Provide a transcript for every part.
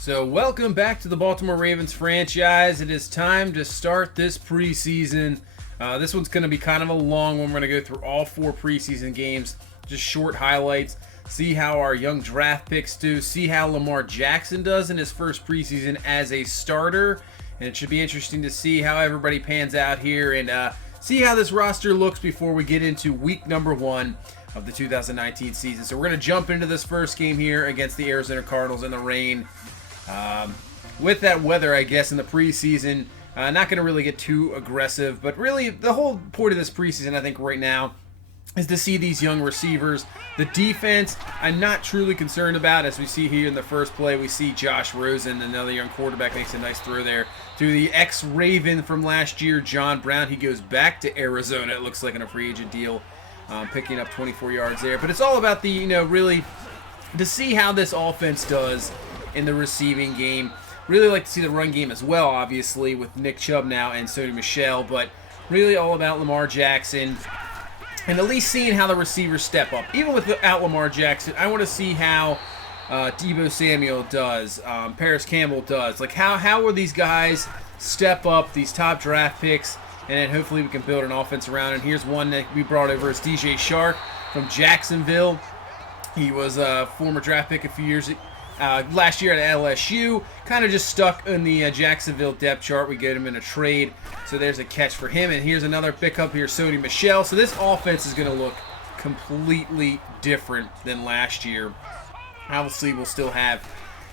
So welcome back to the Baltimore Ravens franchise. It is time to start this preseason. This one's going to be kind of a long one. We're going to go through all 4 preseason games, just short highlights, see how our young draft picks do, see how Lamar Jackson does in his first preseason as a starter. And it should be interesting to see how everybody pans out here and see how this roster looks before we get into week number 1 of the 2019 season. So we're going to jump into this first game here against the Arizona Cardinals in the rain. With that weather, I guess, in the preseason, not going to really get too aggressive, but really the whole point of this preseason, I think, right now is to see these young receivers. The defense, I'm not truly concerned about. As we see here in the first play, we see Josh Rosen, another young quarterback, makes a nice throw there to the ex-Raven from last year, John Brown. He goes back to Arizona, it looks like, in a free agent deal, picking up 24 yards there. But it's all about the, really to see how this offense does in the receiving game. Really like to see the run game as well, obviously, with Nick Chubb now and Sony Michel, but really all about Lamar Jackson and at least seeing how the receivers step up. Even without Lamar Jackson, I want to see how Deebo Samuel does, Paris Campbell does. Like, how will these guys step up, these top draft picks, and then hopefully we can build an offense around. And here's one that we brought over is DJ Shark from Jacksonville. He was a former draft pick a few years last year at LSU, kind of just stuck in the Jacksonville depth chart. We get him in a trade, so there's a catch for him. And here's another pickup here, Sony Michel. So this offense is going to look completely different than last year. Obviously, we'll still have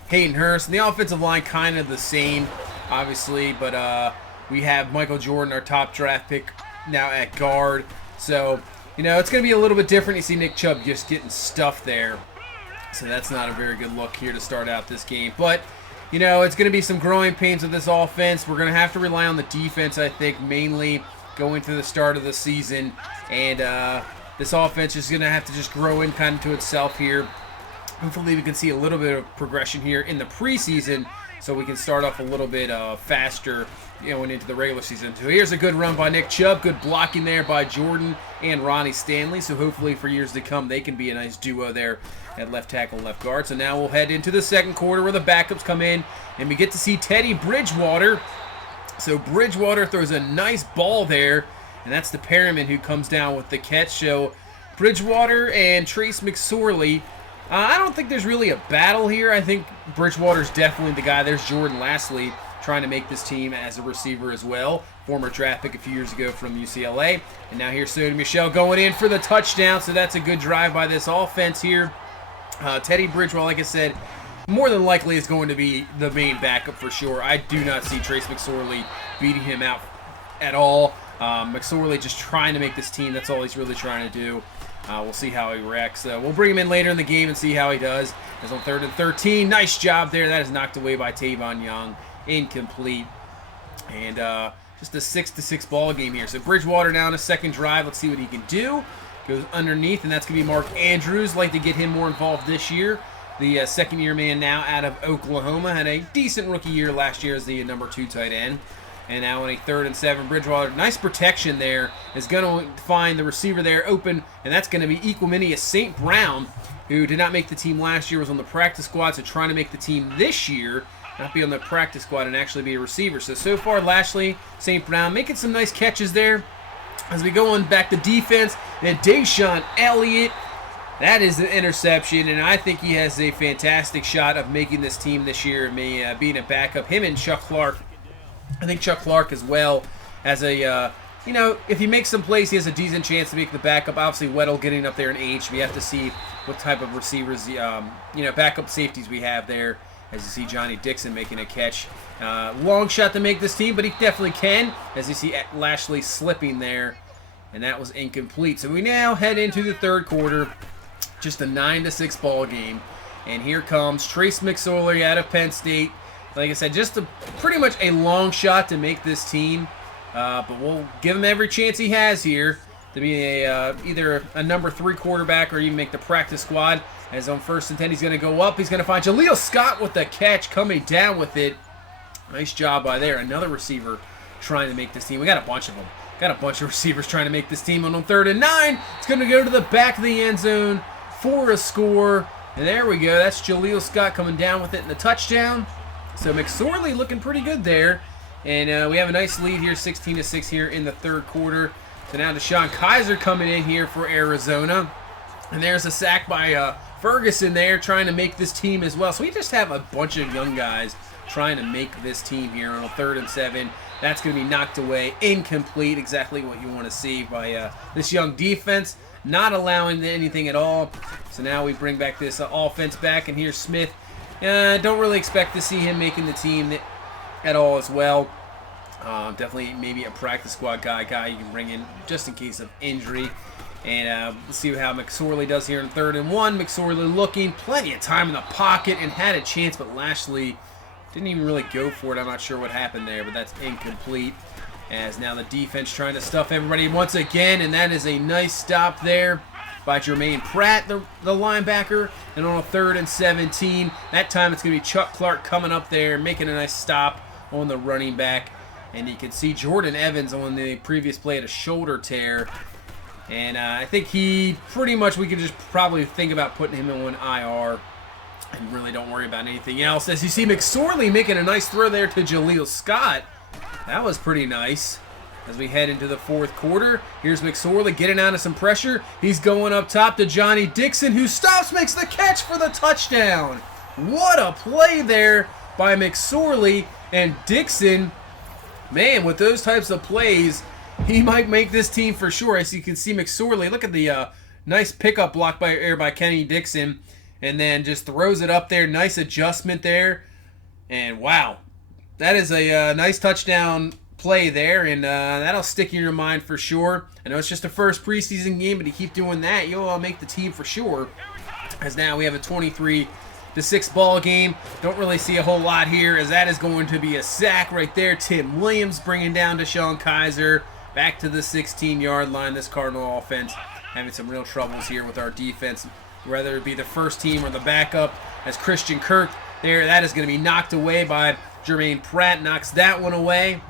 Hayden Hurst. And the offensive line kind of the same, obviously, but we have Michael Jordan, our top draft pick, now at guard. So, it's going to be a little bit different. You see Nick Chubb just getting stuffed there. So that's not a very good look here to start out this game. But, it's going to be some growing pains with this offense. We're going to have to rely on the defense, I think, mainly going through the start of the season. And this offense is going to have to just grow in kind of to itself here. Hopefully we can see a little bit of progression here in the preseason so we can start off a little bit faster going into the regular season. So here's a good run by Nick Chubb. Good blocking there by Jordan and Ronnie Stanley. So hopefully for years to come, they can be a nice duo there at left tackle and left guard. So now we'll head into the second quarter where the backups come in, and we get to see Teddy Bridgewater. So Bridgewater throws a nice ball there, and that's the Perriman who comes down with the catch. So Bridgewater and Trace McSorley, I don't think there's really a battle here. I think Bridgewater's definitely the guy. There's Jordan Lastly trying to make this team as a receiver as well. Former draft pick a few years ago from UCLA. And now here's Sony Michel going in for the touchdown. So that's a good drive by this offense here. Teddy Bridgewater, like I said, more than likely is going to be the main backup for sure. I do not see Trace McSorley beating him out at all. McSorley just trying to make this team. That's all he's really trying to do. We'll see how he reacts. We'll bring him in later in the game and see how he does. As on 3rd and 13. Nice job there. That is knocked away by Tavon Young. Incomplete. And just a 6-6 ball game here. So Bridgewater now in a second drive. Let's see what he can do. Goes underneath, and that's going to be Mark Andrews. Like to get him more involved this year. The second-year man now out of Oklahoma. Had a decent rookie year last year as the number 2 tight end. And now on a 3rd and 7, Bridgewater, nice protection there, is going to find the receiver there open, and that's going to be Equiminius St. Brown, who did not make the team last year, was on the practice squad, so trying to make the team this year, not be on the practice squad and actually be a receiver. So far, Lashley, St. Brown making some nice catches there. As we go on back to defense, and Deshaun Elliott, that is an interception, and I think he has a fantastic shot of making this team this year, being a backup. Him and Chuck Clark. I think Chuck Clark as well has a, if he makes some plays, he has a decent chance to make the backup. Obviously, Weddle getting up there in age. We have to see what type of receivers, backup safeties we have there. As you see Johnny Dixon making a catch. Long shot to make this team, but he definitely can. As you see Lashley slipping there, and that was incomplete. So we now head into the third quarter. Just a 9-6 ball game. And here comes Trace McSorley out of Penn State. Like I said, just pretty much a long shot to make this team. But we'll give him every chance he has here to be either a number 3 quarterback or even make the practice squad. As on 1st and 10, he's going to go up. He's going to find Jaleel Scott with the catch, coming down with it. Nice job by there. Another receiver trying to make this team. We got a bunch of them. Got a bunch of receivers trying to make this team. And on 3rd and 9, it's going to go to the back of the end zone for a score. And there we go. That's Jaleel Scott coming down with it in the touchdown. So McSorley looking pretty good there. And we have a nice lead here, 16-6 here in the third quarter. So now Deshaun Kaiser coming in here for Arizona. And there's a sack by Ferguson there trying to make this team as well. So we just have a bunch of young guys trying to make this team here on a 3rd and 7. That's going to be knocked away, incomplete, exactly what you want to see by this young defense, not allowing anything at all. So now we bring back this offense back, and here's Smith. Don't really expect to see him making the team at all as well. Definitely maybe a practice squad guy you can bring in just in case of injury. And let's see how McSorley does here in 3rd and 1. McSorley looking, plenty of time in the pocket and had a chance, but Lashley didn't even really go for it. I'm not sure what happened there, but that's incomplete. As now the defense trying to stuff everybody once again, and that is a nice stop there by Jermaine Pratt, the linebacker. And on a 3rd and 17, that time it's going to be Chuck Clark coming up there, making a nice stop on the running back. And you can see Jordan Evans on the previous play had a shoulder tear. And I think we could just probably think about putting him on IR. And really don't worry about anything else. As you see McSorley making a nice throw there to Jaleel Scott. That was pretty nice. As we head into the 4th quarter, here's McSorley getting out of some pressure. He's going up top to Johnny Dixon, who stops, makes the catch for the touchdown. What a play there by McSorley. And Dixon, man, with those types of plays, he might make this team for sure. As you can see McSorley, look at the nice pickup block by Kenny Dixon. And then just throws it up there. Nice adjustment there. And wow, that is a nice touchdown play there. And that'll stick in your mind for sure. I know it's just a first preseason game, but you keep doing that, you'll make the team for sure. As now we have a 23-6 ball game. Don't really see a whole lot here, as that is going to be a sack right there. Tim Williams bringing down Deshaun Kaiser back to the 16-yard line. This Cardinal offense having some real troubles here with our defense, whether it be the first team or the backup. As Christian Kirk there, that is going to be knocked away by Jermaine Pratt. Knocks that one away.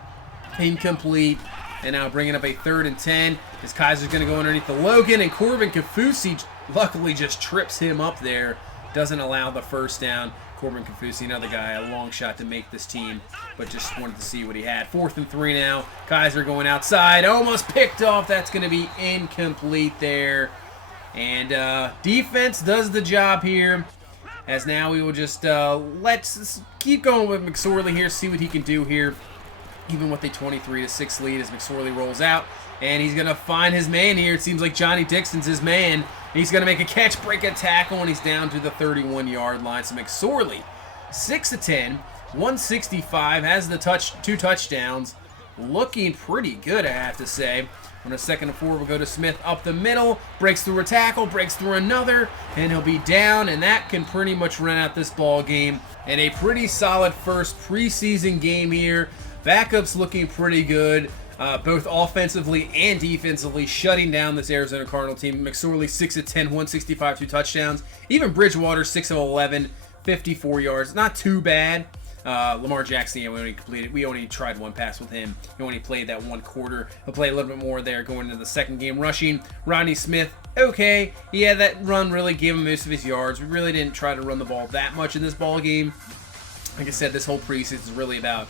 Incomplete. And now bringing up a 3rd and 10. As Kaiser's going to go underneath the Logan, and Corbin Kafusi luckily just trips him up there. Doesn't allow the first down. Corbin Kafusi, another guy, a long shot to make this team, but just wanted to see what he had. 4th and 3 now. Kaiser going outside. Almost picked off. That's going to be incomplete there. And defense does the job here. As now we will just let's keep going with McSorley here, see what he can do here, even with a 23-6 lead as McSorley rolls out. And he's going to find his man here. It seems like Johnny Dixon's his man. He's going to make a catch, break a tackle, and he's down to the 31-yard line. So McSorley, 6 of 10, 165, has the 2 touchdowns. Looking pretty good, I have to say. On a 2nd and 4, we'll go to Smith up the middle, breaks through a tackle, breaks through another, and he'll be down, and that can pretty much run out this ball game. And a pretty solid first preseason game here. Backups looking pretty good, both offensively and defensively, shutting down this Arizona Cardinal team. McSorley 6 of 10, 165, 2 touchdowns. Even Bridgewater 6 of 11, 54 yards. Not too bad. Lamar Jackson, yeah, we only tried 1 pass with him. He only played that 1 quarter. He'll play a little bit more there going into the 2nd game. Rushing, Rodney Smith, okay. Yeah, that run really gave him most of his yards. We really didn't try to run the ball that much in this ball game. Like I said, this whole preseason is really about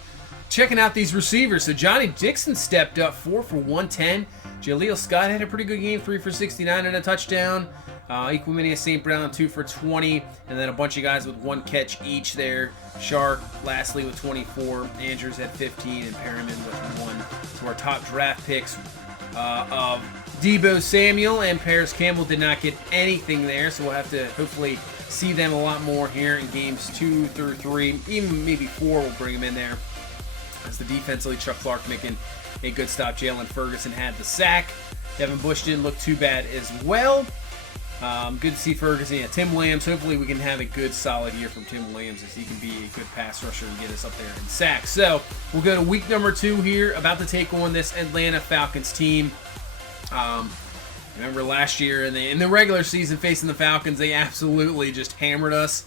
checking out these receivers. So Johnny Dixon stepped up, 4 for 110. Jaleel Scott had a pretty good game, 3 for 69 and a touchdown. Equimania St. Brown, 2 for 20, and then a bunch of guys with 1 catch each there. Shark, lastly, with 24. Andrews had 15, and Perryman with 1. So our top draft picks of Deebo Samuel and Paris Campbell did not get anything there, so we'll have to hopefully see them a lot more here in games 2 through 3. Even maybe 4 we'll bring them in there. As the defensively, Chuck Clark making a good stop. Jalen Ferguson had the sack. Devin Bush didn't look too bad as well. Good to see Ferguson. Yeah, Tim Williams. Hopefully we can have a good, solid year from Tim Williams as he can be a good pass rusher and get us up there in sacks. So we'll go to week number 2 here. About to take on this Atlanta Falcons team. Remember last year in the regular season facing the Falcons, they absolutely just hammered us.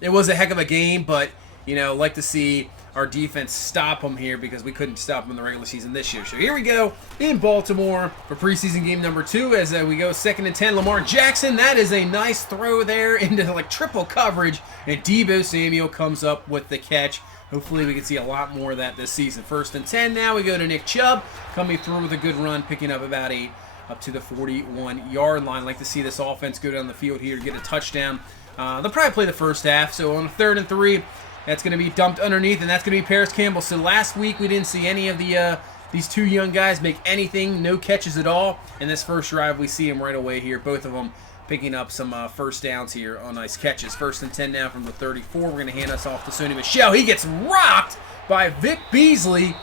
It was a heck of a game, but like to see our defense stop them here because we couldn't stop them in the regular season this year. So here we go in Baltimore for preseason game number 2 as we go 2nd and 10. Lamar Jackson, that is a nice throw there into like triple coverage, and Deebo Samuel comes up with the catch. Hopefully we can see a lot more of that this season. 1st and 10 now. We go to Nick Chubb coming through with a good run, picking up about 8 up to the 41-yard line. Like to see this offense go down the field here to get a touchdown. They'll probably play the first half. So on 3rd and 3, that's going to be dumped underneath, and that's going to be Paris Campbell. So last week we didn't see any of these 2 young guys make anything, no catches at all. In this first drive, we see them right away here, both of them picking up some first downs here on nice catches. 1st and 10 now from the 34. We're going to hand us off to Sony Michel. He gets rocked by Vic Beasley,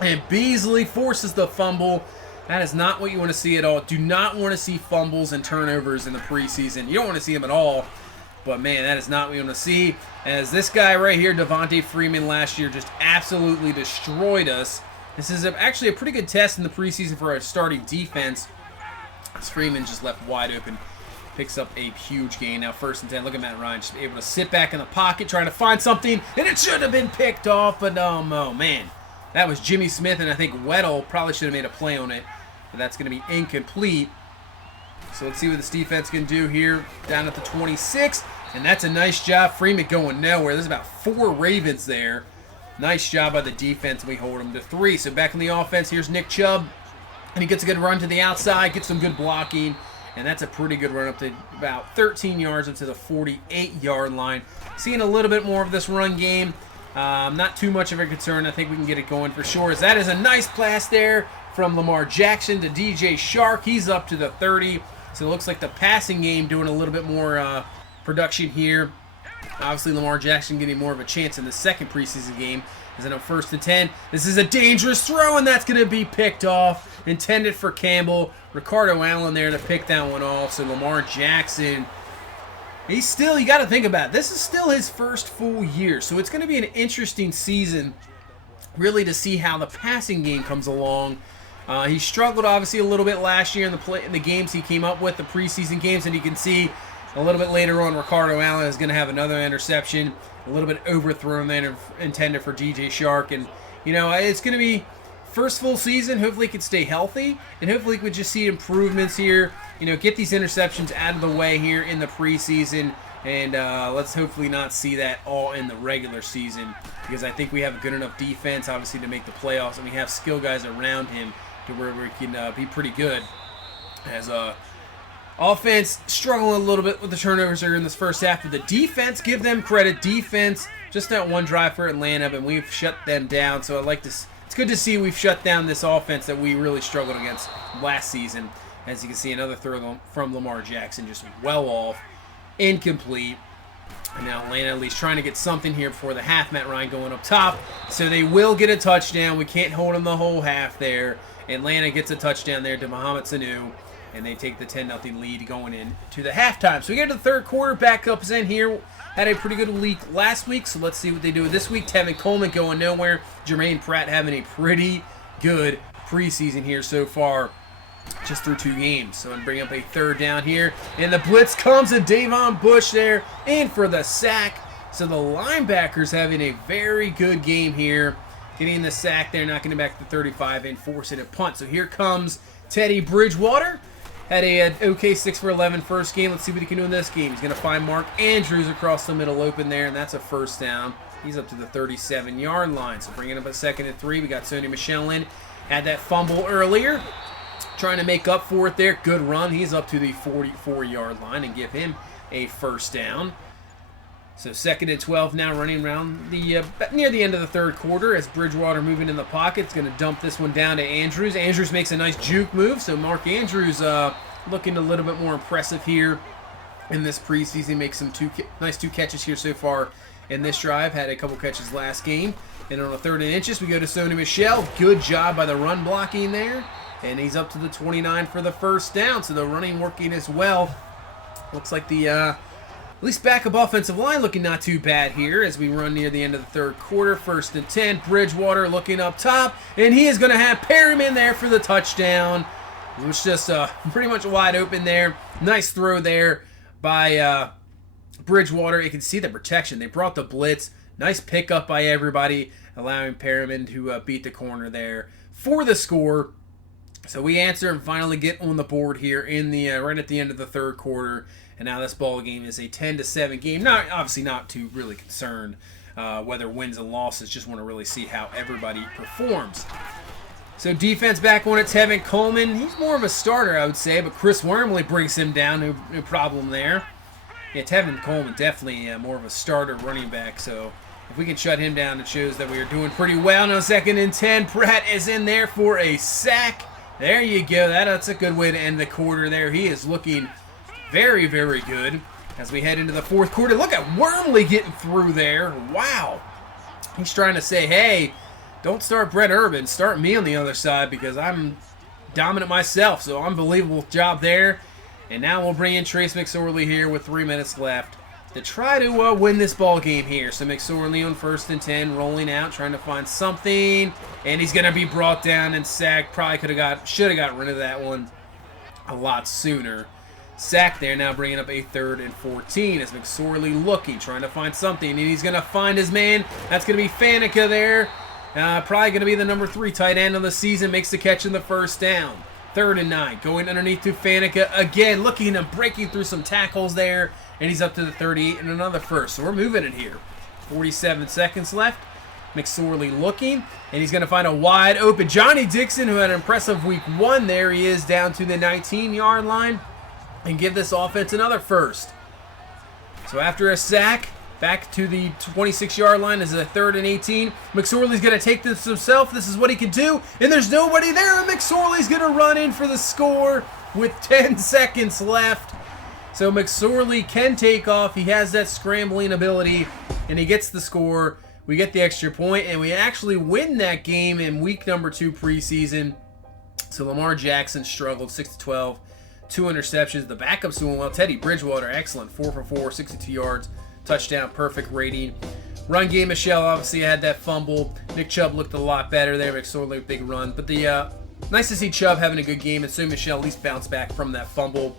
and Beasley forces the fumble. That is not what you want to see at all. Do not want to see fumbles and turnovers in the preseason. You don't want to see them at all. But, man, that is not what you want to see. As this guy right here, Devontae Freeman, last year just absolutely destroyed us. This is actually a pretty good test in the preseason for our starting defense. As Freeman just left wide open. Picks up a huge gain. Now 1st and 10. Look at Matt Ryan just able to sit back in the pocket trying to find something. And it should have been picked off. But, oh, man. That was Jimmy Smith, and I think Weddle probably should have made a play on it. But that's going to be incomplete. So let's see what this defense can do here down at the 26. And that's a nice job. Freeman going nowhere. There's about 4 Ravens there. Nice job by the defense. We hold them to 3. So back in the offense, here's Nick Chubb. And he gets a good run to the outside, gets some good blocking. And that's a pretty good run up to about 13 yards up to the 48-yard line. Seeing a little bit more of this run game. Not too much of a concern. I think we can get it going for sure. As that is a nice pass there from Lamar Jackson to DJ Shark. He's up to the 30. So it looks like the passing game doing a little bit more production here. Obviously, Lamar Jackson getting more of a chance in the second preseason game. As in a 1st and 10. This is a dangerous throw, and that's going to be picked off. Intended for Campbell. Ricardo Allen there to pick that one off. So Lamar Jackson, you got to think about it. This is still his first full year. So it's going to be an interesting season, really, to see how the passing game comes along. He struggled, obviously, a little bit last year in the games he came up with, the preseason games, and you can see a little bit later on, Ricardo Allen is going to have another interception, a little bit overthrown there, intended for DJ Shark. And, you know, it's going to be first full season. Hopefully he can stay healthy, and hopefully we just see improvements here. You know, get these interceptions out of the way here in the preseason, and let's hopefully not see that all in the regular season, because I think we have a good enough defense, obviously, to make the playoffs, and we have skill guys around him to where we can be pretty good. As offense struggling a little bit with the turnovers here in this first half, but the defense, give them credit. Defense, just that one drive for Atlanta, but we've shut them down. So I like this. It's good to see we've shut down this offense that we really struggled against last season. As you can see, another throw from Lamar Jackson, just well off, incomplete. And now Atlanta at least trying to get something here before the half. Matt Ryan going up top, so they will get a touchdown. We can't hold them the whole half there. Atlanta gets a touchdown there to Mohamed Sanu, and they take the 10-0 lead going into the halftime. So we get to the third quarter. Backups in here. Had a pretty good week last week, so let's see what they do this week. Tevin Coleman going nowhere. Jermaine Pratt having a pretty good preseason here so far, just through 2 games. So I'm going to bring up a third down here, and the blitz comes, and Davon Bush there in for the sack. So the linebackers having a very good game here, getting the sack there, knocking it back to 35 and forcing a punt. So here comes Teddy Bridgewater. Had an okay 6 for 11 first game. Let's see what he can do in this game. He's going to find Mark Andrews across the middle open there, and that's a first down. He's up to the 37-yard line. So bringing up a 2nd and 3. We got Sony Michel in. Had that fumble earlier. Trying to make up for it there. Good run. He's up to the 44-yard line and give him a first down. So 2nd and 12 now, running around the near the end of the third quarter as Bridgewater moving in the pocket. It's going to dump this one down to Andrews. Andrews makes a nice juke move. So Mark Andrews looking a little bit more impressive here in this preseason. Makes some nice 2 catches here so far in this drive. Had a couple catches last game. And on a 3rd and inches, we go to Sony Michel. Good job by the run blocking there. And he's up to the 29 for the first down. So the running working as well. Looks like the at least backup offensive line looking not too bad here as we run near the end of the third quarter. 1st and 10. Bridgewater looking up top. And he is going to have Perryman there for the touchdown. It was just pretty much wide open there. Nice throw there by Bridgewater. You can see the protection. They brought the blitz. Nice pickup by everybody, allowing Perriman to beat the corner there for the score. So we answer and finally get on the board here in the right at the end of the third quarter, and now this ball game is a 10-7 game. Not obviously not too really concerned whether wins and losses. Just want to really see how everybody performs. So defense back on it. Tevin Coleman, he's more of a starter, I would say, but Chris Wormley brings him down. No problem there. Yeah, Tevin Coleman definitely more of a starter running back. So if we can shut him down, it shows that we are doing pretty well. Now 2nd and 10. Pratt is in there for a sack. There you go. That's a good way to end the quarter there. He is looking very, very good as we head into the fourth quarter. Look at Wormley getting through there. Wow. He's trying to say, hey, don't start Brett Urban. Start me on the other side because I'm dominant myself. So unbelievable job there. And now we'll bring in Trace McSorley here with 3 minutes left to try to win this ball game here. So McSorley on 1st and 10, rolling out, trying to find something, and he's going to be brought down and sacked. Probably should have got rid of that one a lot sooner. Sack there, now bringing up a 3rd and 14 as McSorley looking, trying to find something, and he's going to find his man. That's going to be Faneca there. Probably going to be the number 3 tight end of the season. Makes the catch in the 1st down. 3rd and 9, going underneath to Faneca again, looking and breaking through some tackles there, and he's up to the 38 and another 1st. So we're moving it here. 47 seconds left. McSorley looking, and he's going to find a wide open Johnny Dixon, who had an impressive week 1. There he is down to the 19-yard line, and give this offense another 1st. So after a sack, back to the 26-yard line. This is a 3rd and 18. McSorley's going to take this himself. This is what he can do. And there's nobody there. And McSorley's going to run in for the score with 10 seconds left. So McSorley can take off. He has that scrambling ability. And he gets the score. We get the extra point. And we actually win that game in week number 2 preseason. So Lamar Jackson struggled 6-12. 2 interceptions. The backups doing well. Teddy Bridgewater, excellent. 4 for 4, 62 yards. Touchdown, perfect rating. Run game, Michelle obviously had that fumble. Nick Chubb looked a lot better there. McSorley, big run. But nice to see Chubb having a good game, and so Michelle at least bounced back from that fumble.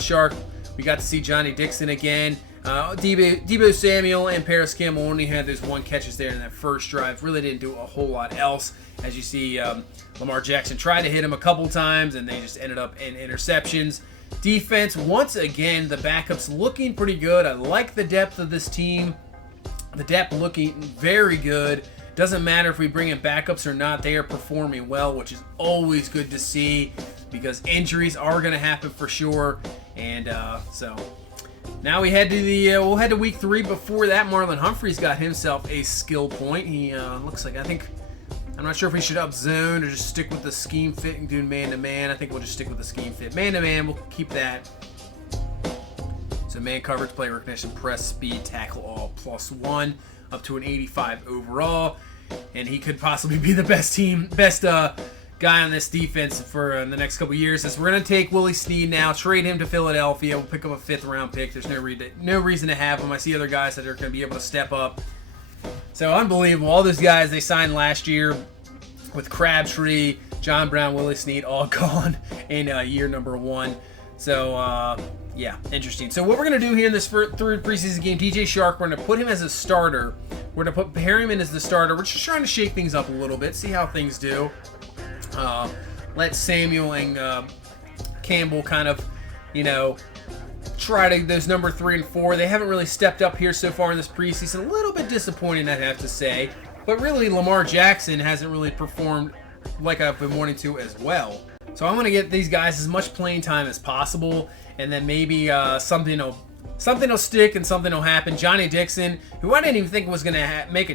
Shark, we got to see Johnny Dixon again. Deebo Samuel and Paris Campbell only had those 1 catches there in that first drive. Really didn't do a whole lot else. As you see, Lamar Jackson tried to hit him a couple times, and they just ended up in interceptions. Defense, once again, the backups looking pretty good. I like the depth of this team. The depth looking very good. Doesn't matter if we bring in backups or not. They are performing well, which is always good to see because injuries are going to happen for sure. And so now we head to we'll head to week 3. Before that, Marlon Humphreys got himself a skill point. He looks like, I'm not sure if we should up zone or just stick with the scheme fit and do man-to-man. I think we'll just stick with the scheme fit. Man-to-man, we'll keep that. So man coverage, play recognition, press, speed, tackle all +1, up to an 85 overall. And he could possibly be the best guy on this defense for the next couple years. As we're going to take Willie Snead now, trade him to Philadelphia. We'll pick up a 5th-round pick. There's no reason to have him. I see other guys that are going to be able to step up. So unbelievable. All those guys they signed last year with Crabtree, John Brown, Willie Snead, all gone in year number 1. So, yeah, interesting. So what we're going to do here in this 3rd preseason game, DJ Shark, we're going to put him as a starter. We're going to put Perryman as the starter. We're just trying to shake things up a little bit, see how things do. Let Samuel and Campbell kind of, try to those number 3 and 4. They haven't really stepped up here so far in this preseason. A little bit disappointing, I'd have to say. But really, Lamar Jackson hasn't really performed like I've been wanting to as well. So I'm going to get these guys as much playing time as possible, and then maybe something will stick and something will happen. Johnny Dixon, who I didn't even think was going to have a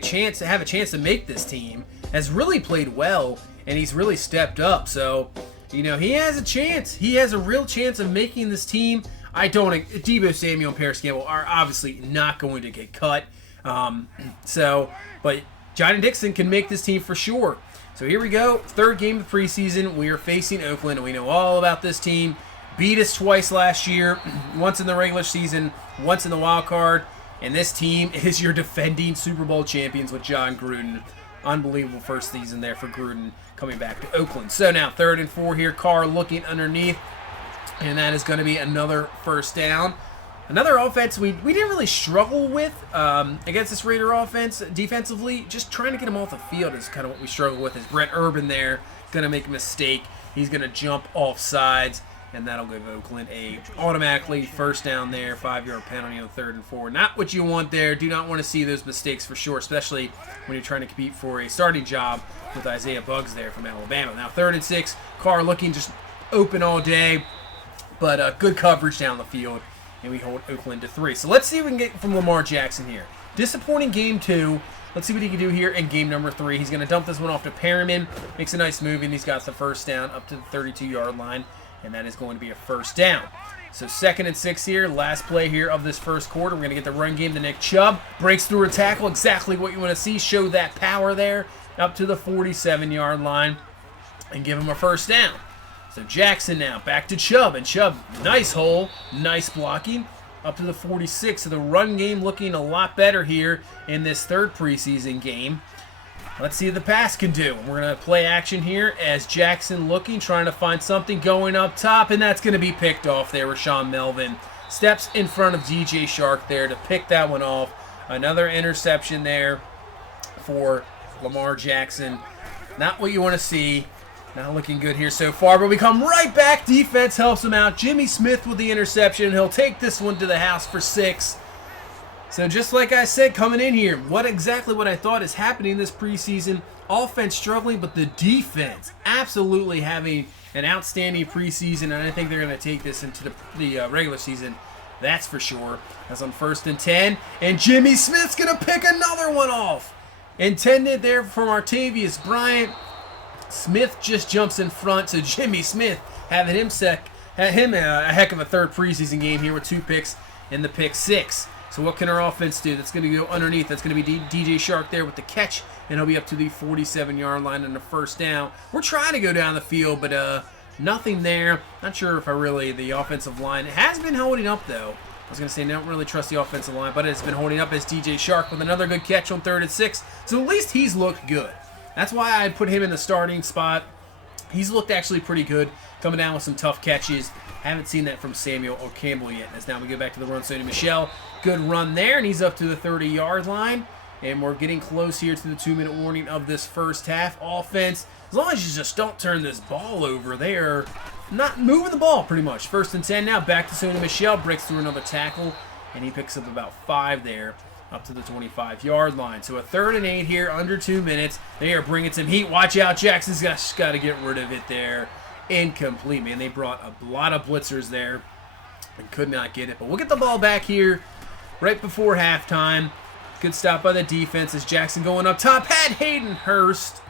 chance to make this team, has really played well, and he's really stepped up. So, he has a chance. He has a real chance of making this team. Deebo Samuel and Paris Campbell are obviously not going to get cut. But Johnny Dixon can make this team for sure. So here we go. 3rd game of the preseason. We are facing Oakland, and we know all about this team. Beat us twice last year, once in the regular season, once in the wild card. And this team is your defending Super Bowl champions with John Gruden. Unbelievable first season there for Gruden coming back to Oakland. So now 3rd and 4 here. Carr looking underneath. And that is going to be another 1st down. Another offense we didn't really struggle with against this Raider offense defensively. Just trying to get him off the field is kind of what we struggle with. Is Brett Urban there going to make a mistake? He's going to jump off sides, and that'll give Oakland a automatically first down there, 5-yard penalty on 3rd and 4. Not what you want there. Do not want to see those mistakes for sure, especially when you're trying to compete for a starting job with Isaiah Buggs there from Alabama. Now 3rd and 6, Carr looking just open all day, but good coverage down the field. And we hold Oakland to 3. So let's see what we can get from Lamar Jackson here. Disappointing game 2. Let's see what he can do here in game number 3. He's going to dump this one off to Perriman. Makes a nice move, and he's got the first down up to the 32-yard line. And that is going to be a first down. So 2nd and 6 here. Last play here of this first quarter. We're going to get the run game to Nick Chubb. Breaks through a tackle. Exactly what you want to see. Show that power there up to the 47-yard line. And give him a first down. So Jackson now back to Chubb, and Chubb, nice hole, nice blocking, up to the 46. So the run game looking a lot better here in this 3rd preseason game. Let's see what the pass can do. We're going to play action here as Jackson looking, trying to find something going up top, and that's going to be picked off there. Rashaan Melvin steps in front of DJ Shark there to pick that one off. Another interception there for Lamar Jackson. Not what you want to see. Not looking good here so far, but we come right back. Defense helps him out. Jimmy Smith with the interception. He'll take this one to the house for 6. So just like I said, coming in here, exactly what I thought is happening this preseason. Offense struggling, but the defense absolutely having an outstanding preseason, and I think they're going to take this into the regular season. That's for sure. That's on 1st and 10, and Jimmy Smith's going to pick another one off. Intended there for Martavius Bryant. Smith just jumps in front, so Jimmy Smith having him a heck of a 3rd preseason game here with 2 picks and the pick 6. So what can our offense do? That's going to go underneath. That's going to be DJ Shark there with the catch, and he'll be up to the 47-yard line on the first down. We're trying to go down the field, but nothing there. Not sure if the offensive line has been holding up, though. I was going to say, I don't really trust the offensive line, but it's been holding up as DJ Shark with another good catch on 3rd and 6. So at least he's looked good. That's why I put him in the starting spot. He's looked actually pretty good, coming down with some tough catches. Haven't seen that from Samuel or Campbell yet. As now we go back to the run. Sony Michel, good run there, and he's up to the 30-yard line. And we're getting close here to the 2-minute warning of this first half. Offense, as long as you just don't turn this ball over, they are not moving the ball pretty much. 1st and 10 now, back to Sony Michel, breaks through another tackle, and he picks up about 5 there, up to the 25-yard line. So a 3rd and 8 here, under 2 minutes. They are bringing some heat. Watch out, Jackson's got to get rid of it there. Incomplete, man. They brought a lot of blitzers there and could not get it. But we'll get the ball back here right before halftime. Good stop by the defense as Jackson going up top. Had Hayden Hurst,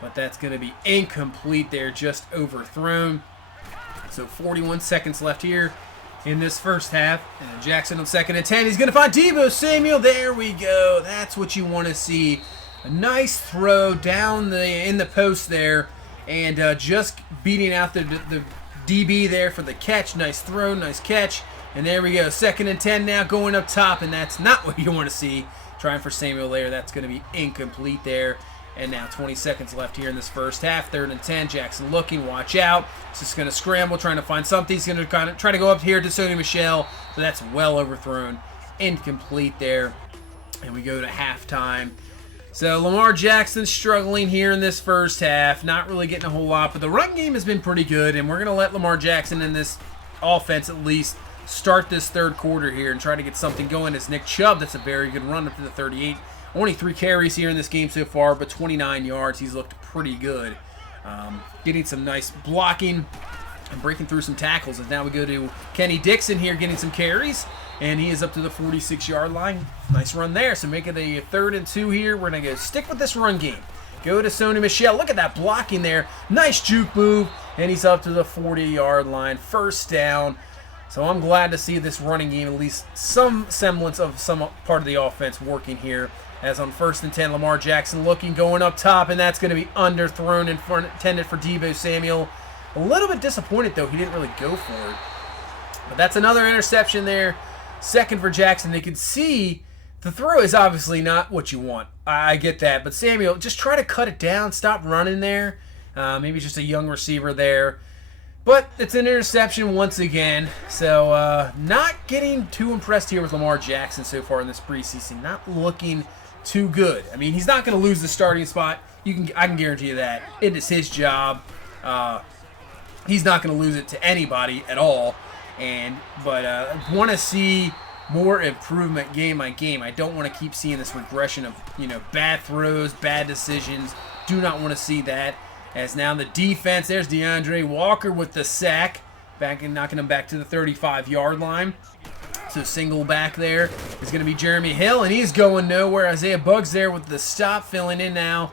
but that's going to be incomplete there, just overthrown. So 41 seconds left here in this first half. And Jackson on 2nd and 10. He's going to find Deebo Samuel. There we go. That's what you want to see. A nice throw down in the post there. And just beating out the DB there for the catch. Nice throw, nice catch. And there we go. 2nd and 10 now going up top. And that's not what you want to see. Trying for Samuel there. That's going to be incomplete there. And now 20 seconds left here in this first half. 3rd and 10. Jackson looking. Watch out. He's just going to scramble, trying to find something. He's going to kind of try to go up here to Sony Michel. So that's well overthrown. Incomplete there. And we go to halftime. So Lamar Jackson struggling here in this first half. Not really getting a whole lot. But the run game has been pretty good. And we're going to let Lamar Jackson in this offense at least start this 3rd quarter here and try to get something going. As Nick Chubb, that's a very good run up to the 38. Only 3 carries here in this game so far, but 29 yards. He's looked pretty good. Getting some nice blocking and breaking through some tackles. And now we go to Kenny Dixon here getting some carries. And he is up to the 46-yard line. Nice run there. So making the 3rd and 2 here. We're going to go stick with this run game. Go to Sony Michel. Look at that blocking there. Nice juke move. And he's up to the 40-yard line. First down. So I'm glad to see this running game, at least some semblance of some part of the offense working here. As on 1st and 10, Lamar Jackson looking, going up top, and that's going to be underthrown and intended for Deebo Samuel. A little bit disappointed, though. He didn't really go for it. But that's another interception there. 2nd for Jackson. They could see the throw is obviously not what you want. I get that. But Samuel, just try to cut it down. Stop running there. Maybe just a young receiver there. But it's an interception once again. So not getting too impressed here with Lamar Jackson so far in this preseason. Not looking too good. I mean, he's not going to lose the starting spot. I can guarantee you that. It is his job. He's not going to lose it to anybody at all. But want to see more improvement game by game. I don't want to keep seeing this regression of bad throws, bad decisions. Do not want to see that. As now the defense, there's DeAndre Walker with the sack, back and knocking him back to the 35-yard line. So single back there is going to be Jeremy Hill, and he's going nowhere. Isaiah Buggs there with the stop, filling in now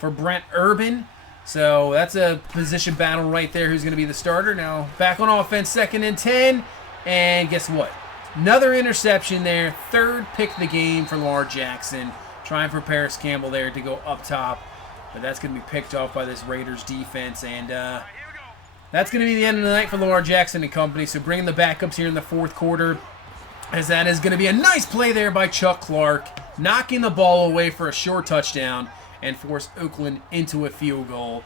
for Brent Urban. So that's a position battle right there. Who's going to be the starter? Now back on offense, 2nd and 10. And guess what? Another interception there. 3rd pick of the game for Lamar Jackson. Trying for Paris Campbell there to go up top. But that's going to be picked off by this Raiders defense. And that's going to be the end of the night for Lamar Jackson and company. So bringing the backups here in the 4th quarter. As that is going to be a nice play there by Chuck Clark. Knocking the ball away for a short touchdown. And force Oakland into a field goal.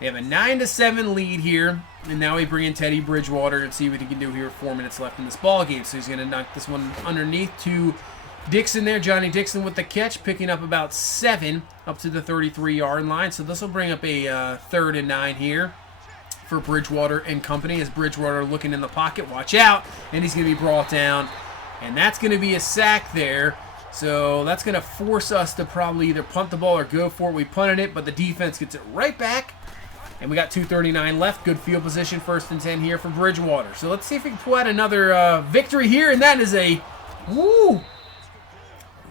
They have a 9-7 lead here. And now we bring in Teddy Bridgewater and see what he can do here with 4 minutes left in this ball game. So he's going to knock this one underneath to Dixon there. Johnny Dixon with the catch, picking up about 7 up to the 33-yard line. So this will bring up a 3rd and 9 here for Bridgewater and company. As Bridgewater looking in the pocket, watch out, and he's going to be brought down. And that's going to be a sack there. So that's going to force us to probably either punt the ball or go for it. We punted it, but the defense gets it right back. And we got 2:39 left. Good field position, 1st and 10 here for Bridgewater. So let's see if we can pull out another victory here. And that is a, woo!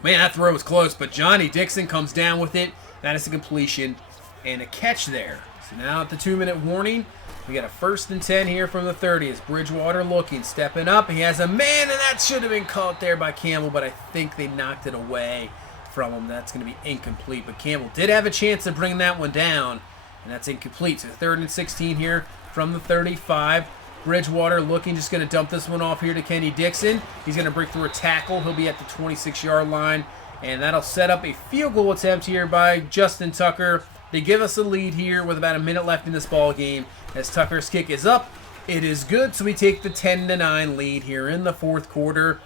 Man, that throw was close, but Johnny Dixon comes down with it. That is a completion and a catch there. So now at the 2-minute warning, we got a 1st and 10 here from the 30. As Bridgewater looking, stepping up. He has a man, and that should have been caught there by Campbell, but I think they knocked it away from him. That's going to be incomplete, but Campbell did have a chance to bring that one down, and that's incomplete. So 3rd and 16 here from the 35. Bridgewater looking, just going to dump this one off here to Kenny Dixon. He's going to break through a tackle. He'll be at the 26-yard line, and that'll set up a field goal attempt here by Justin Tucker. They give us a lead here with about a minute left in this ball game. As Tucker's kick is up, it is good, so we take the 10-9 lead here in the 4th quarter.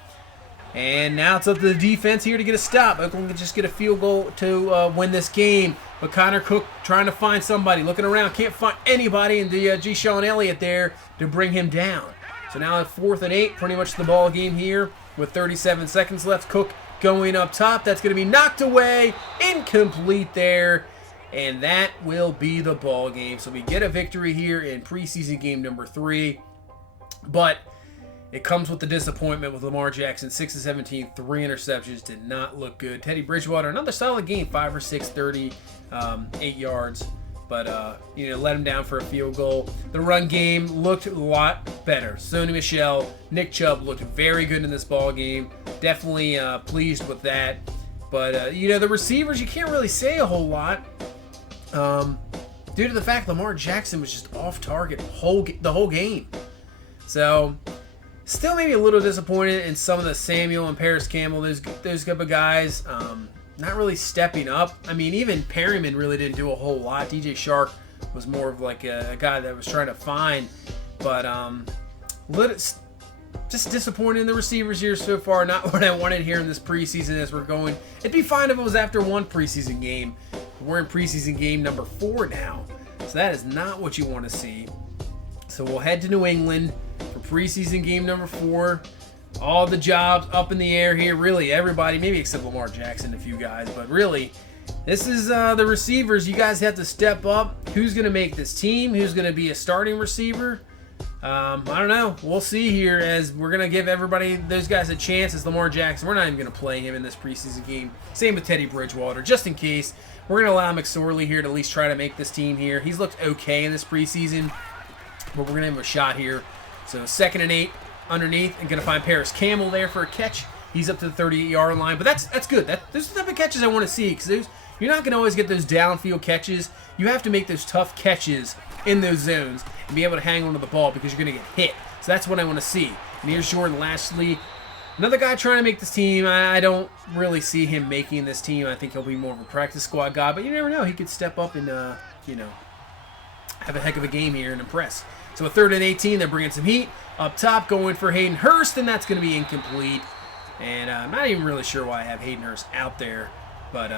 And now it's up to the defense here to get a stop. Oakland can just get a field goal to win this game. But Connor Cook trying to find somebody, looking around, can't find anybody, and the G-Sean Elliott there to bring him down. So now at 4th and 8, pretty much the ball game here with 37 seconds left. Cook going up top. That's going to be knocked away, incomplete there, and that will be the ball game. So we get a victory here in preseason game number 3, but it comes with the disappointment with Lamar Jackson, 6 of 17, 3 interceptions, did not look good. Teddy Bridgewater, another solid game, 5 or 6, 30, 8 yards, but let him down for a field goal. The run game looked a lot better. Sony Michel, Nick Chubb looked very good in this ball game. Definitely pleased with that. But the receivers, you can't really say a whole lot due to the fact Lamar Jackson was just off target the whole game. So still maybe a little disappointed in some of the Samuel and Paris Campbell, those group of guys, not really stepping up. I mean, even Perryman really didn't do a whole lot. DJ Shark was more of like a guy that was trying to find, but just disappointed in the receivers here so far. Not what I wanted here in this preseason as we're going. It'd be fine if it was after one preseason game. We're in preseason game number 4 now, so that is not what you want to see. So we'll head to New England for preseason game number 4. All the jobs up in the air here. Really, everybody, maybe except Lamar Jackson, a few guys. But really, this is the receivers. You guys have to step up. Who's going to make this team? Who's going to be a starting receiver? I don't know. We'll see here as we're going to give everybody, those guys, a chance. As Lamar Jackson, we're not even going to play him in this preseason game. Same with Teddy Bridgewater, just in case. We're going to allow McSorley here to at least try to make this team here. He's looked okay in this preseason, but we're going to have a shot here. So 2nd and 8 underneath, and going to find Paris Campbell there for a catch. He's up to the 38-yard line, but that's good. Those are the type of catches I want to see, because you're not going to always get those downfield catches. You have to make those tough catches in those zones and be able to hang onto the ball because you're going to get hit. So that's what I want to see. And here's Jordan Lashley, another guy trying to make this team. I don't really see him making this team. I think he'll be more of a practice squad guy, but you never know. He could step up and, have a heck of a game here and impress. So a 3rd and 18, they're bringing some heat. Up top, going for Hayden Hurst, and that's going to be incomplete. And I'm not even really sure why I have Hayden Hurst out there, but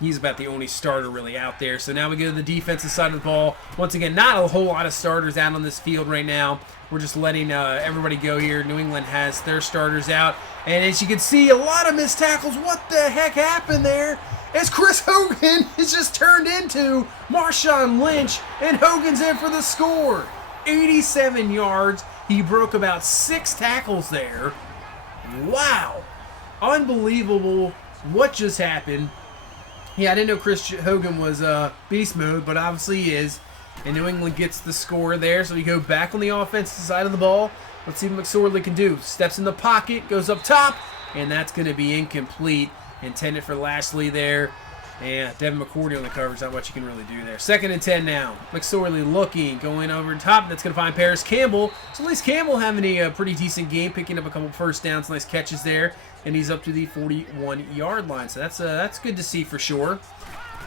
he's about the only starter really out there. So now we go to the defensive side of the ball. Once again, not a whole lot of starters out on this field right now. We're just letting everybody go here. New England has their starters out. And as you can see, a lot of missed tackles. What the heck happened there? As Chris Hogan is just turned into Marshawn Lynch, and Hogan's in for the score. 87 yards. He broke about 6 tackles there. Wow. Unbelievable what just happened. Yeah, I didn't know Chris Hogan was beast mode, but obviously he is. And New England gets the score there, so we go back on the offensive side of the ball. Let's see what McSorley can do. Steps in the pocket, goes up top, and that's going to be incomplete. Intended for Lashley there. Yeah, Devin McCourty on the coverage, not much you can really do there. 2nd and 10 now. McSorley looking, going over top. That's going to find Paris Campbell. So at least Campbell having a pretty decent game, picking up a couple first downs, nice catches there. And he's up to the 41-yard line. So that's good to see for sure.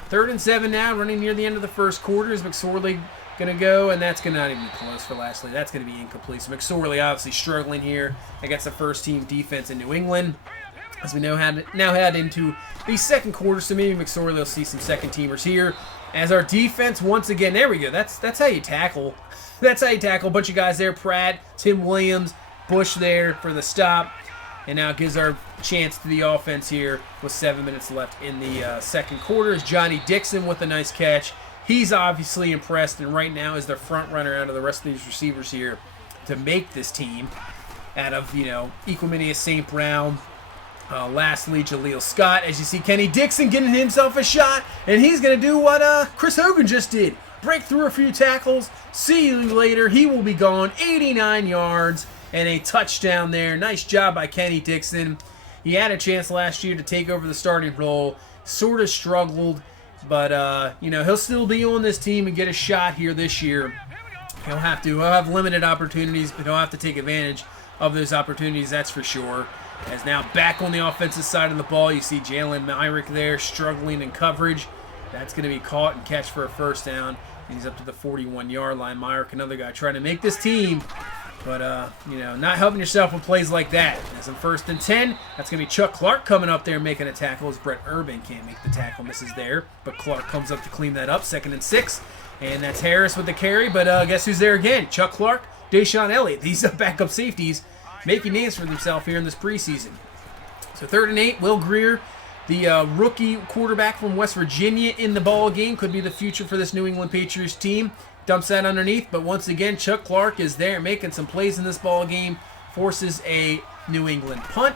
3rd and 7 now, running near the end of the first quarter. Is McSorley going to go? And that's going to not even be close for Lashley. That's going to be incomplete. So McSorley obviously struggling here against the first-team defense in New England. As we now head into the second quarter, so maybe McSorley will see some second-teamers here. As our defense, once again, there we go. That's how you tackle. That's how you tackle. A bunch of guys there. Pratt, Tim Williams, Bush there for the stop. And now it gives our chance to the offense here with 7 minutes left in the second quarter. Is Johnny Dixon with a nice catch. He's obviously impressed, and right now is the front runner out of the rest of these receivers here to make this team. Out of, Equiminius St. Brown, lastly, Jaleel Scott. As you see, Kenny Dixon getting himself a shot, and he's going to do what Chris Hogan just did. Break through a few tackles. See you later. He will be gone. 89 yards and a touchdown there. Nice job by Kenny Dixon. He had a chance last year to take over the starting role. Sort of struggled, but, he'll still be on this team and get a shot here this year. He'll have limited opportunities, but he'll have to take advantage of those opportunities, that's for sure. As now back on the offensive side of the ball, you see Jalen Myrick there struggling in coverage. That's going to be caught and catch for a first down. And he's up to the 41-yard line. Myrick, another guy trying to make this team, but, not helping yourself with plays like that. As in 1st and 10, that's going to be Chuck Clark coming up there making a tackle as Brett Urban can't make the tackle, misses there. But Clark comes up to clean that up. 2nd and 6, and that's Harris with the carry. But guess who's there again? Chuck Clark, Deshaun Elliott. These are backup safeties making names for themselves here in this preseason. So 3rd and 8, Will Grier, the rookie quarterback from West Virginia in the ball game, could be the future for this New England Patriots team. Dumps that underneath, but once again, Chuck Clark is there making some plays in this ball game, forces a New England punt.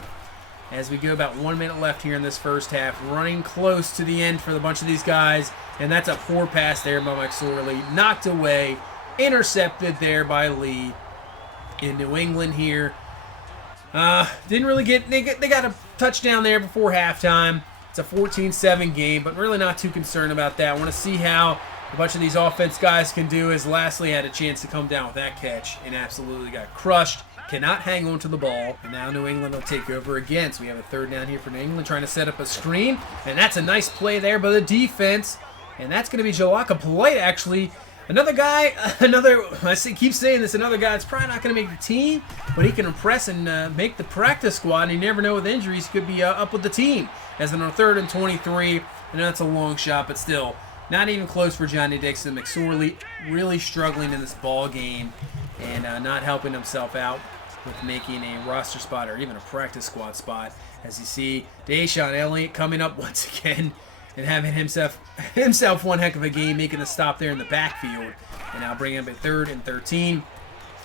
As we go about 1 minute left here in this first half, running close to the end for a bunch of these guys, and that's a poor pass there by McSorley, knocked away, intercepted there by Lee in New England here. Didn't really get, they got a touchdown there before halftime. It's a 14-7 game, but really not too concerned about that. I want to see how a bunch of these offense guys can do, as Lashley had a chance to come down with that catch and absolutely got crushed. Cannot hang on to the ball, and now New England will take over again. So we have a 3rd down here for New England, trying to set up a screen, and that's a nice play there by the defense, and that's going to be Jalaka Polite, actually. Another guy, keep saying this, another guy that's probably not going to make the team, but he can impress and make the practice squad, and you never know with injuries, could be up with the team. As in our 3rd and 23, and that's a long shot, but still, not even close for Johnny Dixon. McSorley really struggling in this ball game and not helping himself out with making a roster spot or even a practice squad spot. As you see, Deshaun Elliott coming up once again and having himself one heck of a game, making a stop there in the backfield. And now bringing up a 3rd and 13.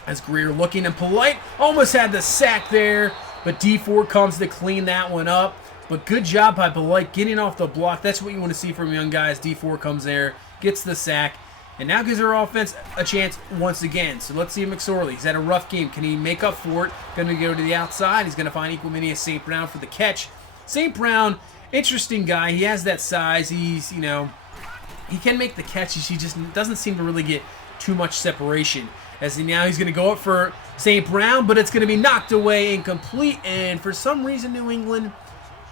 As Grier looking, and Polite almost had the sack there, but D4 comes to clean that one up. But good job by Polite getting off the block. That's what you want to see from young guys. D4 comes there, gets the sack, and now gives our offense a chance once again. So let's see McSorley. He's had a rough game. Can he make up for it? Going to go to the outside. He's going to find Equiminius St. Brown for the catch. St. Brown, interesting guy. He has that size. He's, he can make the catches. He just doesn't seem to really get too much separation. As now he's going to go up for St. Brown, but it's going to be knocked away, incomplete. And for some reason, New England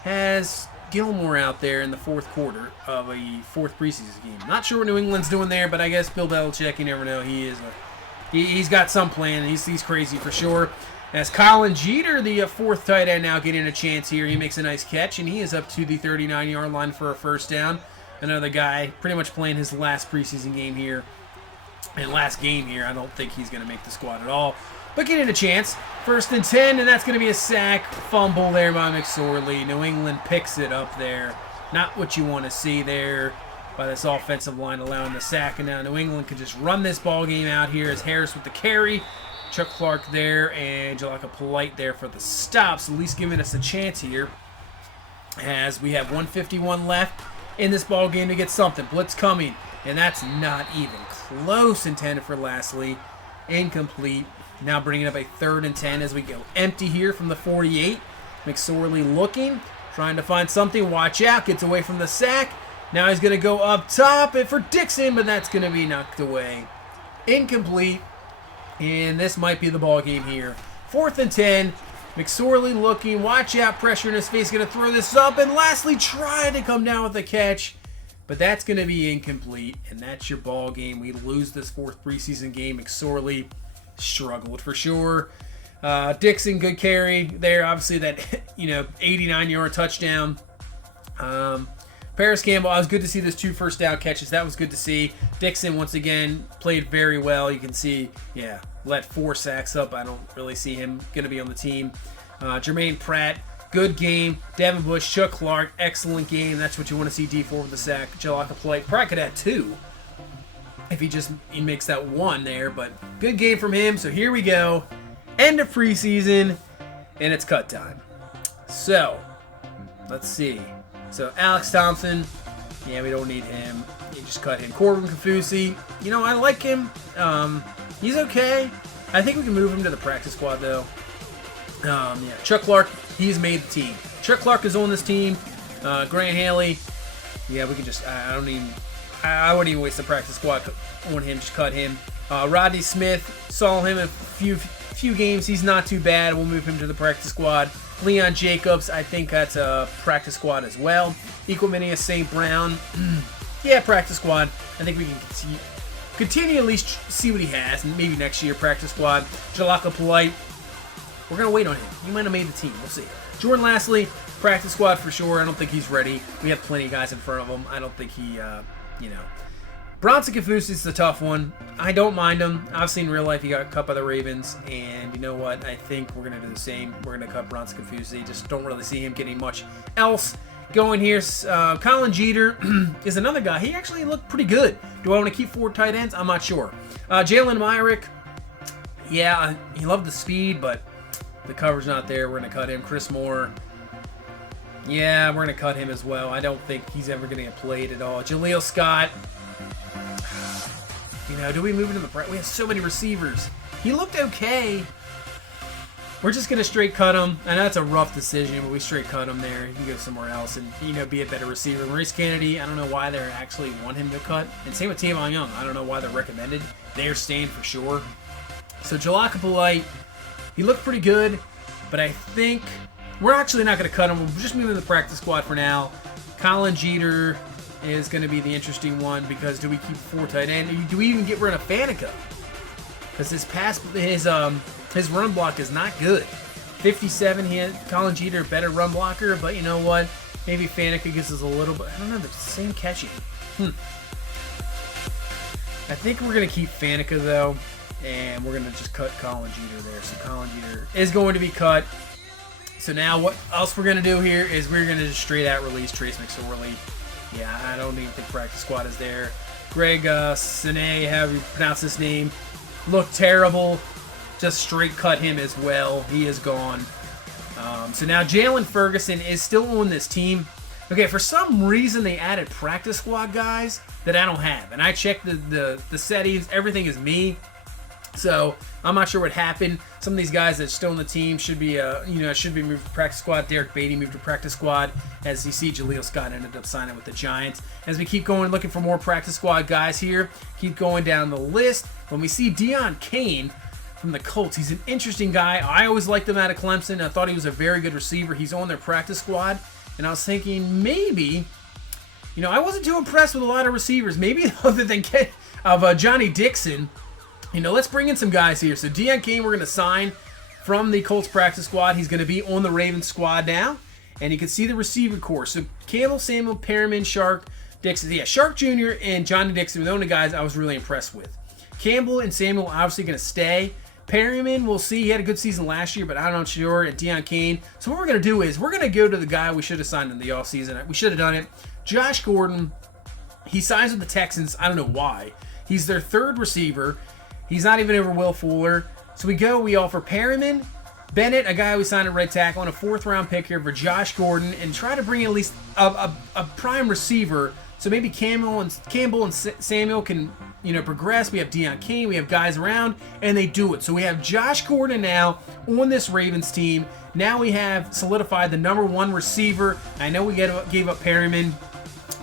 has Gilmore out there in the fourth quarter of a fourth preseason game. Not sure what New England's doing there, but I guess Bill Belichick, you never know. He's got some plan. He's crazy for sure. As Colin Jeter, the fourth tight end, now getting a chance here. He makes a nice catch, and he is up to the 39-yard line for a first down. Another guy pretty much playing his last preseason game here. And last game here, I don't think he's going to make the squad at all. But getting a chance. First and 10, and that's going to be a sack. Fumble there by McSorley. New England picks it up there. Not what you want to see there by this offensive line allowing the sack. And now New England can just run this ball game out here as Harris with the carry. Chuck Clark there, and Jalaka Polite there for the stops, at least giving us a chance here as we have 151 left in this ball game to get something. Blitz coming, and that's not even close. Intended for Lastly. Incomplete. Now bringing up a 3rd and 10 as we go empty here from the 48. McSorley looking, trying to find something. Watch out, gets away from the sack. Now he's going to go up top and for Dixon, but that's going to be knocked away. Incomplete. And this might be the ball game here. 4th and 10. McSorley looking. Watch out. Pressure in his face. Going to throw this up. And lastly, try to come down with a catch. But that's going to be incomplete. And that's your ball game. We lose this 4th preseason game. McSorley struggled for sure. Dixon, good carry there. Obviously that 89-yard touchdown. Paris Campbell, I was good to see those 2 first down catches. That was good to see. Dixon, once again, played very well. You can see, let 4 sacks up. I don't really see him going to be on the team. Jermaine Pratt, good game. Devin Bush, Chuck Clark, excellent game. That's what you want to see. D4 with the sack. Jalaka Polite, Pratt could add 2 if he makes that 1 there. But good game from him. So here we go. End of preseason, and it's cut time. So, let's see. So, Alex Thompson, we don't need him. You just cut him. Corbin Kafusi, I like him. He's okay. I think we can move him to the practice squad, though. Chuck Clark, he's made the team. Chuck Clark is on this team. Grant Haley, we can just, I wouldn't even waste the practice squad on him, just cut him. Rodney Smith, saw him in a few games. He's not too bad. We'll move him to the practice squad. Leon Jacobs, I think that's a practice squad as well. Equimania St. Brown, practice squad. I think we can continue at least see what he has, and maybe next year practice squad. Jalaka Polite, we're going to wait on him. He might have made the team. We'll see. Jordan Lastly, practice squad for sure. I don't think he's ready. We have plenty of guys in front of him. I don't think he, Bronson Kafusi is the tough one. I don't mind him. Obviously, in real life, he got cut by the Ravens. And you know what? I think we're going to do the same. We're going to cut Bronson Kafusi. Just don't really see him getting much else going here. Colin Jeter is another guy. He actually looked pretty good. Do I want to keep 4 tight ends? I'm not sure. Jalen Myrick, he loved the speed, but the coverage not there. We're going to cut him. Chris Moore, we're going to cut him as well. I don't think he's ever going to get played at all. Jaleel Scott, do we move into the practice? We have so many receivers. He looked okay. We're just going to straight cut him. I know it's a rough decision, but we straight cut him there. He can go somewhere else and, be a better receiver. Maurice Kennedy, I don't know why they actually want him to cut. And same with Tavon Young. I don't know why they're recommended. They're staying for sure. So Jalaka Polite, he looked pretty good, but I think we're actually not going to cut him. We'll just move him to the practice squad for now. Colin Jeter is going to be the interesting one because do we keep 4 tight end? Do we even get rid of Faneca? Because his run block is not good. 57, he had Colin Jeter, better run blocker, but you know what? Maybe Faneca gives us a little bit. I don't know, the same catching. I think we're going to keep Faneca though, and we're going to just cut Colin Jeter there. So Colin Jeter is going to be cut. So now what else we're going to do here is we're going to just straight out release Trace McSorley. I don't even think practice squad is there. Greg Sine, however you pronounce his name, looked terrible. Just straight cut him as well. He is gone. So now Jalen Ferguson is still on this team. Okay, for some reason they added practice squad guys that I don't have. And I checked the settings. Everything is me. So I'm not sure what happened. Some of these guys that still on the team should be moved to practice squad. Derek Beatty moved to practice squad. As you see, Jaleel Scott ended up signing with the Giants. As we keep going, looking for more practice squad guys here. Keep going down the list. When we see Deion Kane from the Colts, he's an interesting guy. I always liked him out of Clemson. I thought he was a very good receiver. He's on their practice squad. and I was thinking maybe, I wasn't too impressed with a lot of receivers. Maybe other than Johnny Dixon, let's bring in some guys here. So Deon Cain, we're going to sign from the Colts practice squad. He's going to be on the Ravens squad now. And you can see the receiver core. So Campbell, Samuel, Perriman, Shark, Dixon. Yeah, Shark Jr. and Johnny Dixon were the only guys I was really impressed with. Campbell and Samuel obviously going to stay. Perriman, we'll see. He had a good season last year, but I'm not sure. And Deon Cain. So what we're going to do is we're going to go to the guy we should have signed in the offseason. We should have done it. Josh Gordon. He signs with the Texans. I don't know why. He's their third receiver. He's not even over Will Fuller. So we offer Perriman, Bennett, a guy we signed at right tackle, and a 4th-round pick here for Josh Gordon, and try to bring in at least a prime receiver. So maybe Campbell and Samuel can, progress. We have Deon Cain, we have guys around, and they do it. So we have Josh Gordon now on this Ravens team. Now we have solidified the number 1 receiver. I know we gave up Perriman,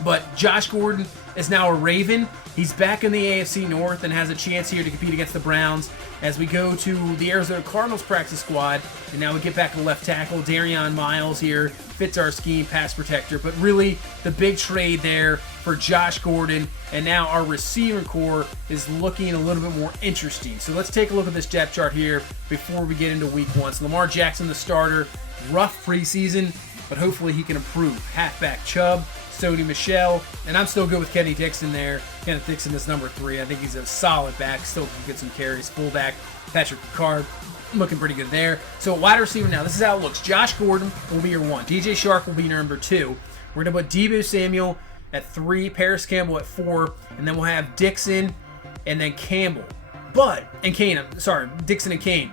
but Josh Gordon is now a Raven. He's back in the AFC North and has a chance here to compete against the Browns as we go to the Arizona Cardinals practice squad. And now we get back to left tackle. Darian Miles here fits our scheme, pass protector. But really, the big trade there for Josh Gordon. And now our receiver core is looking a little bit more interesting. So let's take a look at this depth chart here before we get into week 1. So Lamar Jackson, the starter. Rough preseason, but hopefully he can improve. Halfback Chubb, Sony Michel, and I'm still good with Kenny Dixon there. Kenneth Dixon is number 3. I think he's a solid back. Still can get some carries. Fullback, Patrick Ricard, looking pretty good there. So wide receiver now, this is how it looks. Josh Gordon will be your 1. DJ Shark will be your number 2. We're going to put Deebo Samuel at 3, Paris Campbell at 4, and then we'll have Dixon and then Campbell. Dixon and Cain.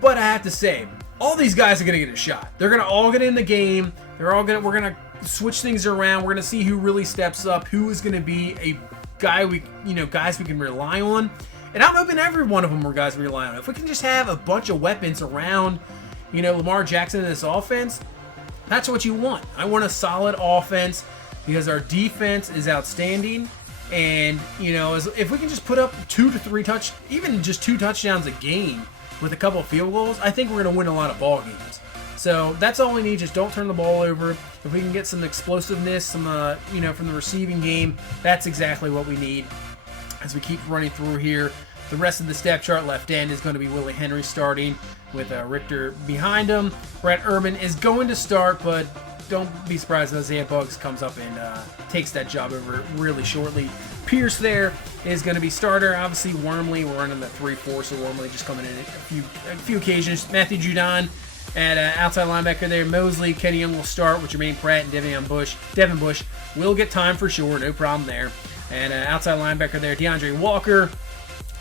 But I have to say, all these guys are going to get a shot. They're going to all get in the game. We're going to switch things around. We're going to see who really steps up, who is going to be a guy guys we can rely on. And I'm hoping every one of them are guys we rely on. If we can just have a bunch of weapons around, Lamar Jackson in this offense, that's what you want. I want a solid offense because our defense is outstanding. And, if we can just put up 2 to 3 even just 2 touchdowns a game with a couple of field goals, I think we're going to win a lot of ball games. So that's all we need. Just don't turn the ball over. If we can get some explosiveness, some from the receiving game, that's exactly what we need. As we keep running through here, the rest of the step chart, left end is going to be Willie Henry starting with Richter behind him. Brett Urban is going to start, but don't be surprised if Isaiah Buggs comes up and takes that job over really shortly. Pierce there is going to be starter. Obviously, Wormley, we're running the 3-4, so Wormley just coming in a few occasions. Matthew Judon at outside linebacker there. Mosley, Kenny Young will start with Jermaine Pratt and Devin Bush will get time for sure, no problem there. And outside linebacker there, DeAndre Walker,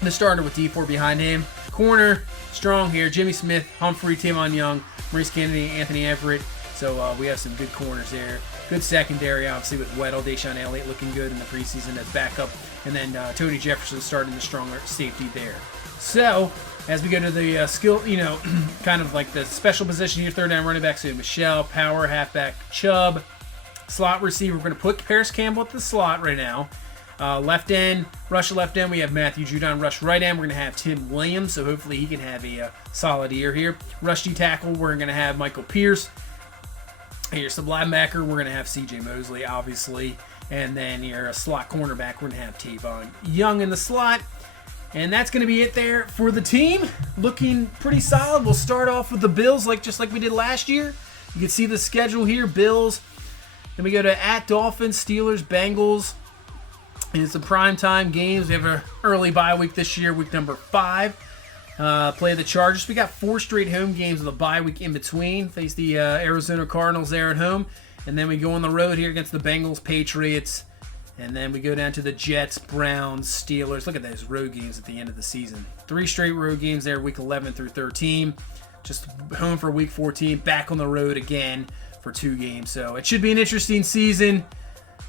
the starter with D4 behind him. Corner, strong here. Jimmy Smith, Humphrey, Tavon Young, Maurice Kennedy, Anthony Everett. So we have some good corners there. Good secondary, obviously, with Weddle, Deshaun Elliott looking good in the preseason as backup. And then Tony Jefferson starting the stronger safety there. So, as we go to the skill, kind of like the special position here, 3rd down running back. So Michelle, power, halfback, Chubb. Slot receiver, we're going to put Paris Campbell at the slot right now. Left end, rush left end, we have Matthew Judon. Rush right end, we're going to have Tim Williams, so hopefully he can have a solid year here. Rush D tackle, we're going to have Michael Pierce. Here's the linebacker, we're going to have CJ Mosley, obviously. And then your slot cornerback, we're going to have Tavon Young in the slot. And that's going to be it there for the team. Looking pretty solid. We'll start off with the Bills, just like we did last year. You can see the schedule here, Bills. Then we go to at Dolphins, Steelers, Bengals. And it's the primetime games. We have an early bye week this year, week number 5. Play the Chargers. We got 4 straight home games with a bye week in between. Face the Arizona Cardinals there at home. And then we go on the road here against the Bengals, Patriots. And then we go down to the Jets, Browns, Steelers. Look at those road games at the end of the season. 3 straight road games there, week 11 through 13. Just home for week 14. Back on the road again for 2 games. So it should be an interesting season.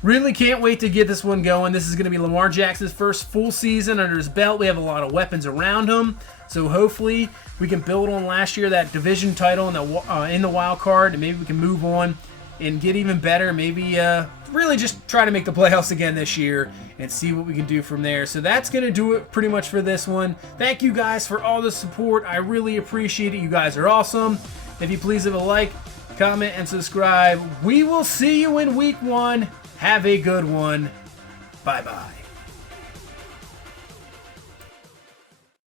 Really can't wait to get this one going. This is going to be Lamar Jackson's first full season under his belt. We have a lot of weapons around him. So hopefully we can build on last year, that division title in the wild card, and maybe we can move on and get even better. Maybe really just try to make the playoffs again this year and see what we can do from there. So that's going to do it pretty much for this one. Thank you guys for all the support. I really appreciate it. You guys are awesome. If you please leave a like, comment, and subscribe. We will see you in week 1. Have a good one. Bye-bye.